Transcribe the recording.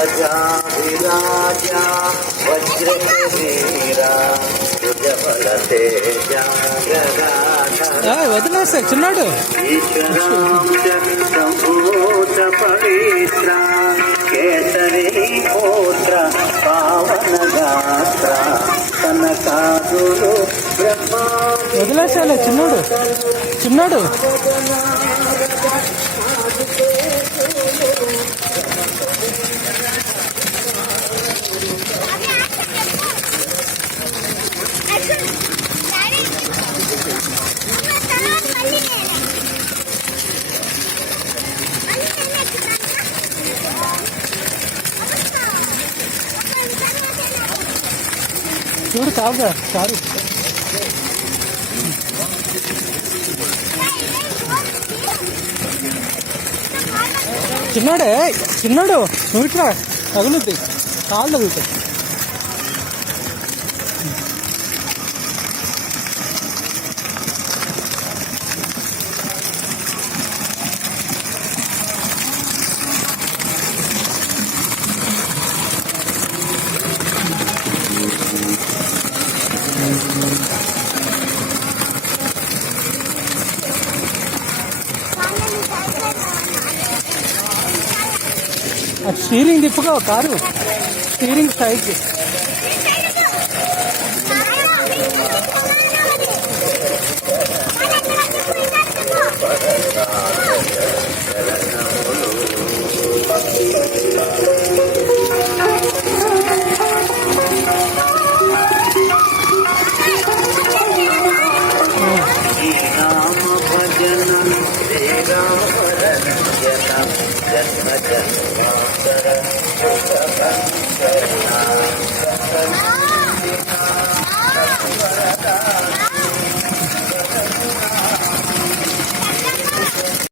ध्वजाभिराजा वज्रशरीरा भुजबल तेजा వదిలేసా చిన్నాడు ఈశ్వరాంశ సంభూత పవిత్ర కేసరి పోత్ర పావన గాత్ర కనకాదులు బ్రహ్మా వదిలేసాలే చిన్నాడు చిన్నాడు చూడు కావుగా కాదు చిన్నాడే చిన్నాడు నువ్వు ఇట్లా తగులుద్ది కాళ్ళు తగులుతాయి స్టీరింగ్ తిప్పుగా కారు స్టీరింగ్ సైడ్కి జన్మ జన్మాంతర